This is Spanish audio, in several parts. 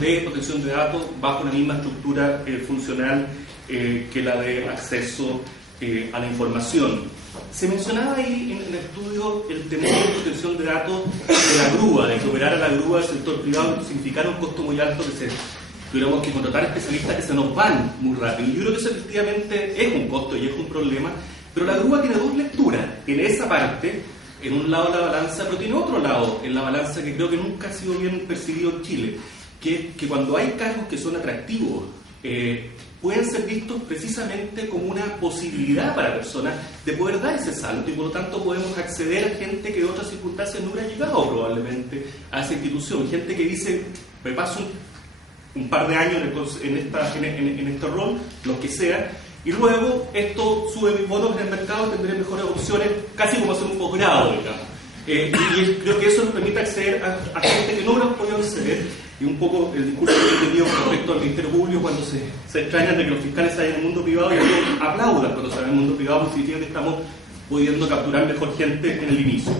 de protección de datos bajo la misma estructura funcional que la de acceso a la información. Se mencionaba ahí en el estudio el temor de protección de datos de la grúa, de que operar a la grúa del sector privado significara un costo muy alto, que tuviéramos que contratar especialistas que se nos van muy rápido. Yo creo que eso efectivamente es un costo y es un problema, pero la grúa tiene dos lecturas. En esa parte, en un lado la balanza, pero tiene otro lado en la balanza que creo que nunca ha sido bien percibido en Chile, que cuando hay cargos que son atractivos, pueden ser vistos precisamente como una posibilidad para personas de poder dar ese salto, y por lo tanto podemos acceder a gente que de otras circunstancias no hubiera llegado probablemente a esa institución, gente que dice, me paso un par de años en este rol, lo que sea, y luego esto sube mis bonos en el mercado, tendré mejores opciones, casi como hacer un posgrado, digamos. Y creo que eso nos permite acceder a gente que no hubiera podido acceder. Y un poco el discurso que he tenido respecto al Ministerio Público, cuando se extrañan de que los fiscales están en el mundo privado, y luego aplaudan cuando están en el mundo privado, porque significa que estamos pudiendo capturar mejor gente en el inicio.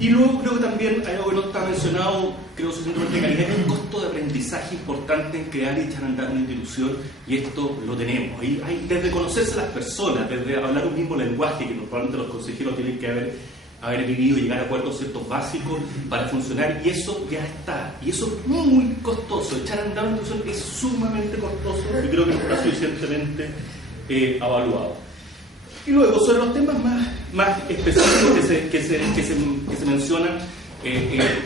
Y luego creo que también hay algo que no está mencionado, creo suficientemente calidad, que es un costo de aprendizaje importante en crear y echar a andar una institución, y esto lo tenemos. Hay desde conocerse a las personas, desde hablar un mismo lenguaje, que probablemente los consejeros tienen que haber vivido y llegar a acuerdos ciertos básicos para funcionar, y eso ya está. Y eso es muy costoso. Echar a andar una institución es sumamente costoso, y creo que no está suficientemente evaluado. Y luego, sobre los temas más específicos que se mencionan,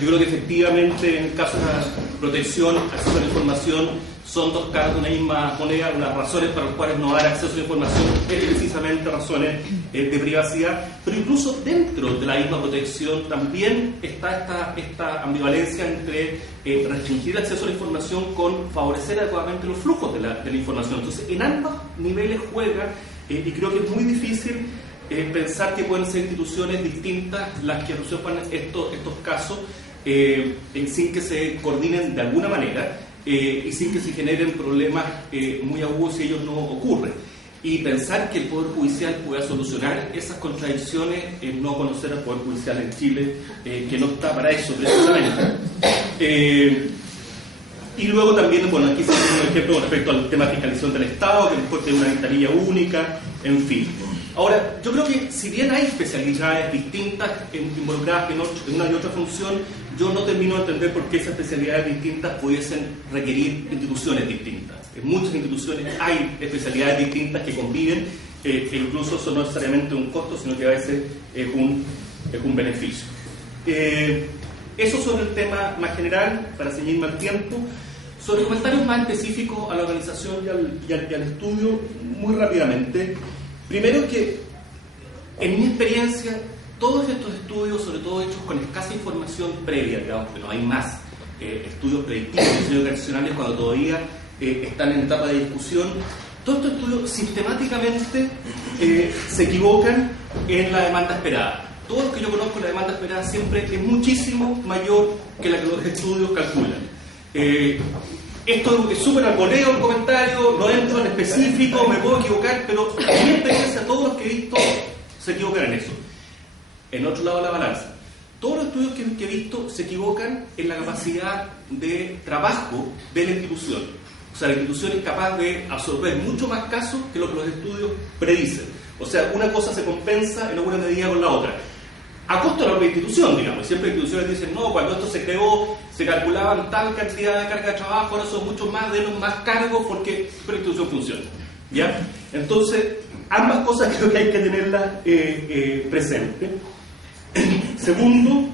yo creo que efectivamente en el caso de la protección, acceso a la información, son dos caras de una misma moneda. Las razones para las cuales no dar acceso a la información es precisamente razones de privacidad, pero incluso dentro de la misma protección también está esta ambivalencia entre restringir el acceso a la información con favorecer adecuadamente los flujos de la información. Entonces, en ambos niveles juega, y creo que es muy difícil pensar que pueden ser instituciones distintas las que resuelvan estos casos sin que se coordinen de alguna manera y sin que se generen problemas muy agudos si ellos no ocurren. Y pensar que el Poder Judicial pueda solucionar esas contradicciones es no conocer al Poder Judicial en Chile, que no está para eso precisamente. Y luego también, bueno, aquí se tiene un ejemplo respecto al tema de fiscalización del Estado, que mejor tiene una ventanilla única, en fin. Ahora, yo creo que si bien hay especialidades distintas involucradas en una y otra función, yo no termino de entender por qué esas especialidades distintas pudiesen requerir instituciones distintas. En muchas instituciones hay especialidades distintas que conviven, que incluso eso no es necesariamente un costo, sino que a veces es un beneficio. Eso sobre el tema más general, para ceñirme al tiempo. Sobre comentarios más específicos a la organización y al estudio, muy rápidamente. Primero que, en mi experiencia, todos estos estudios, sobre todo hechos con escasa información previa, digamos, que no hay más estudios predictivos de diseño organizacionales cuando todavía están en etapa de discusión, todos estos estudios sistemáticamente se equivocan en la demanda esperada. Todos los que yo conozco, la demanda esperada siempre es muchísimo mayor que la que los estudios calculan. Esto es súper alboleo el comentario, no entro en específico, me puedo equivocar, pero en mi experiencia todos los que he visto se equivocan en eso. En otro lado de la balanza, todos los estudios que he visto se equivocan en la capacidad de trabajo de la institución. O sea, la institución es capaz de absorber mucho más casos que lo que los estudios predicen. O sea, una cosa se compensa en alguna medida con la otra, a costo de la propia institución, digamos. Siempre instituciones dicen, no, cuando esto se creó, se calculaban tal cantidad de carga de trabajo, ahora son mucho más, denos más cargos porque la institución funciona. ¿Ya? Entonces, ambas cosas creo que hay que tenerlas presentes. Segundo,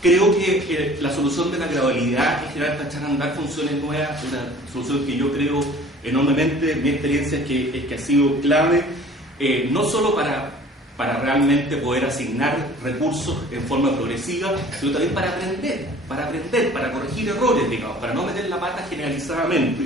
creo que la solución de la gradualidad en general para echar a andar funciones nuevas es una solución que yo creo enormemente. Mi experiencia es que ha sido clave, no solo para realmente poder asignar recursos en forma progresiva, sino también para aprender, para corregir errores, digamos, para no meter la pata generalizadamente.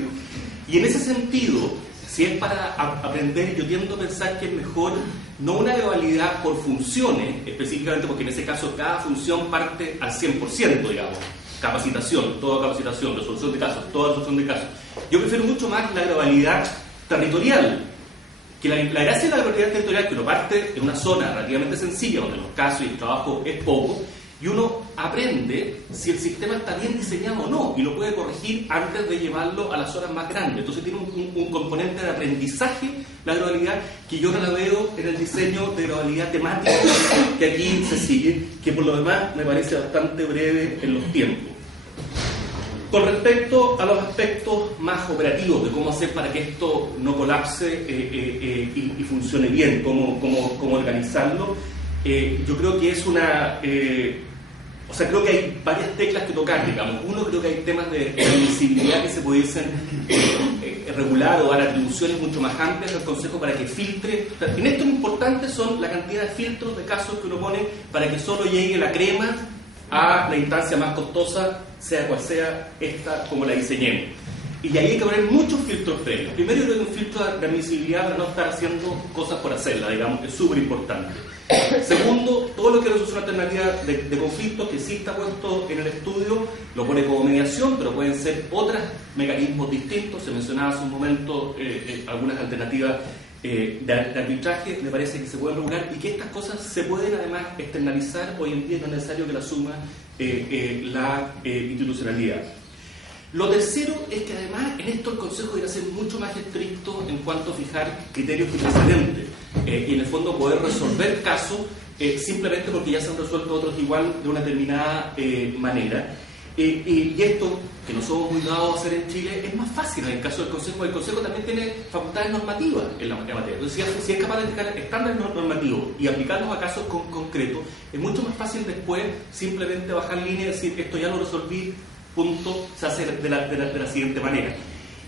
Y en ese sentido, si es para aprender, yo tiendo a pensar que es mejor no una gradualidad por funciones, específicamente porque en ese caso cada función parte al 100%, digamos, capacitación, toda capacitación, resolución de casos, toda resolución de casos. Yo prefiero mucho más la gradualidad territorial, que la gracia de la gradualidad territorial, que uno parte en una zona relativamente sencilla, donde los casos y el trabajo es poco, y uno aprende si el sistema está bien diseñado o no, y lo puede corregir antes de llevarlo a las horas más grandes. Entonces tiene un componente de aprendizaje, la gradualidad, que yo no la veo en el diseño de gradualidad temática que aquí se sigue, que por lo demás me parece bastante breve en los tiempos. Con respecto a los aspectos más operativos de cómo hacer para que esto no colapse y funcione bien, cómo organizarlo, yo creo que es una... o sea, creo que hay varias teclas que tocar, digamos. Uno, creo que hay temas de admisibilidad que se pudiesen regular o dar atribuciones mucho más amplias al Consejo para que filtre. O sea, en esto lo importante son la cantidad de filtros de casos que uno pone para que solo llegue la crema a la instancia más costosa, sea cual sea esta, como la diseñemos. Y ahí hay que poner muchos filtros previos. Primero, yo creo que un filtro de admisibilidad para no estar haciendo cosas por hacerla, digamos, es súper importante. Segundo, todo lo que es una alternativa de conflictos que sí está puesto en el estudio, lo pone como mediación, pero pueden ser otros mecanismos distintos. Se mencionaba hace un momento algunas alternativas de arbitraje, me parece que se pueden regular y que estas cosas se pueden además externalizar. Hoy en día no es necesario que la asuma la institucionalidad. Lo tercero es que además en esto el Consejo debería ser mucho más estricto en cuanto a fijar criterios y precedentes y en el fondo poder resolver casos simplemente porque ya se han resuelto otros igual de una determinada manera. Y esto, que no somos muy dados a hacer en Chile, es más fácil en el caso del Consejo. El Consejo también tiene facultades normativas en la materia. Entonces, si es capaz de fijar estándares normativos y aplicarlos a casos concretos, es mucho más fácil después simplemente bajar línea y decir, esto ya lo resolví, punto, se hace de la siguiente manera.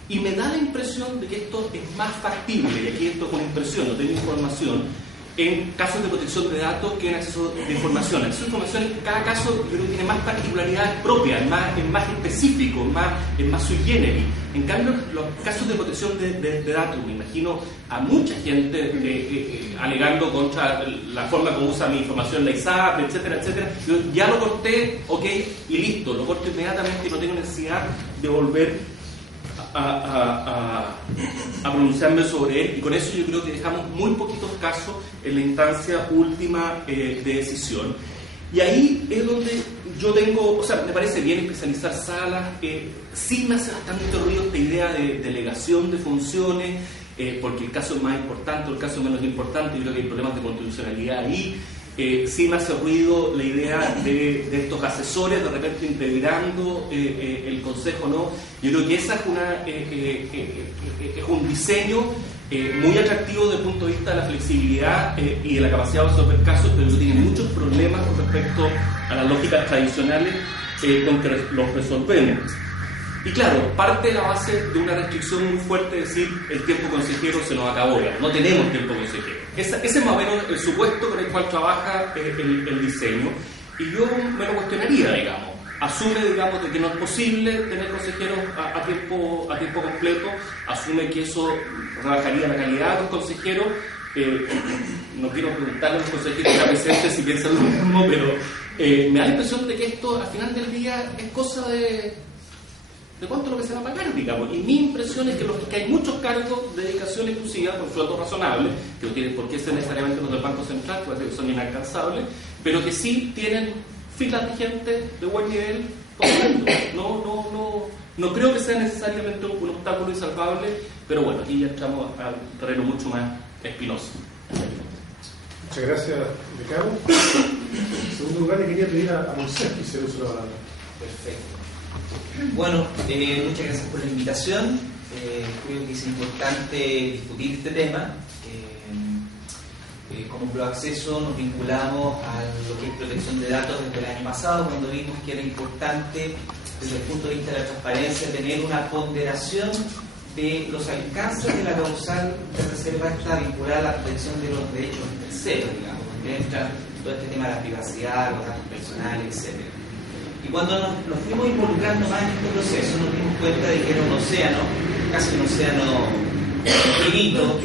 Y me da la impresión de que esto es más factible, y aquí esto es una impresión, no tengo información, en casos de protección de datos que en acceso de información. El acceso de información, en cada caso, yo creo que tiene más particularidades propias, es más específico, es más sui generis. En cambio, los casos de protección de datos, me imagino a mucha gente alegando contra la forma como usa mi información la ISAP, etcétera, etcétera. Yo ya lo corté, ok, y listo, lo corto inmediatamente y no tengo necesidad de volver a pronunciarme sobre él, y con eso yo creo que dejamos muy poquitos casos en la instancia última de decisión. Y ahí es donde yo tengo, o sea, me parece bien especializar salas, sí me hace bastante ruido esta idea de delegación de funciones, porque el caso es más importante o el caso es menos importante. Yo creo que hay problemas de constitucionalidad ahí. Sí me hace ruido la idea de estos asesores de repente integrando el Consejo, ¿no? Yo creo que esa es un diseño muy atractivo desde el punto de vista de la flexibilidad y de la capacidad de resolver casos, pero que tiene muchos problemas con respecto a las lógicas tradicionales con que los resolvemos. Y claro, parte de la base de una restricción muy fuerte es decir, el tiempo consejero se nos acabó, no tenemos tiempo consejero. Ese es más o menos el supuesto con el cual trabaja el diseño, y yo me lo cuestionaría, digamos. Asume, digamos, de que no es posible tener consejeros a tiempo completo, asume que eso rebajaría la calidad de los consejeros. No quiero preguntarle a los consejeros que presentes si piensan lo mismo, pero me da la impresión de que esto al final del día es cosa de cuánto es lo que se va a pagar, digamos. Y mi impresión es que hay muchos cargos de dedicación exclusiva con sueldos razonables, que no tienen por qué ser necesariamente los del Banco Central, porque son inalcanzables, pero que sí tienen filas de gente de buen nivel postulando. No creo que sea necesariamente un obstáculo insalvable, pero bueno, aquí ya entramos a un terreno mucho más espinoso. Muchas gracias, Ricardo. En segundo lugar, le quería pedir a Moisés que se use la palabra. Perfecto. Bueno, muchas gracias por la invitación. Creo que es importante discutir este tema. Como Proacceso nos vinculamos a lo que es protección de datos desde el año pasado, cuando vimos que era importante, desde el punto de vista de la transparencia, tener una ponderación de los alcances de la causal de reserva está vinculada a la protección de los derechos terceros, digamos, donde entra todo este tema de la privacidad, los datos personales, etc. Y cuando nos fuimos involucrando más en este proceso, nos dimos cuenta de que era un océano, casi un océano infinito,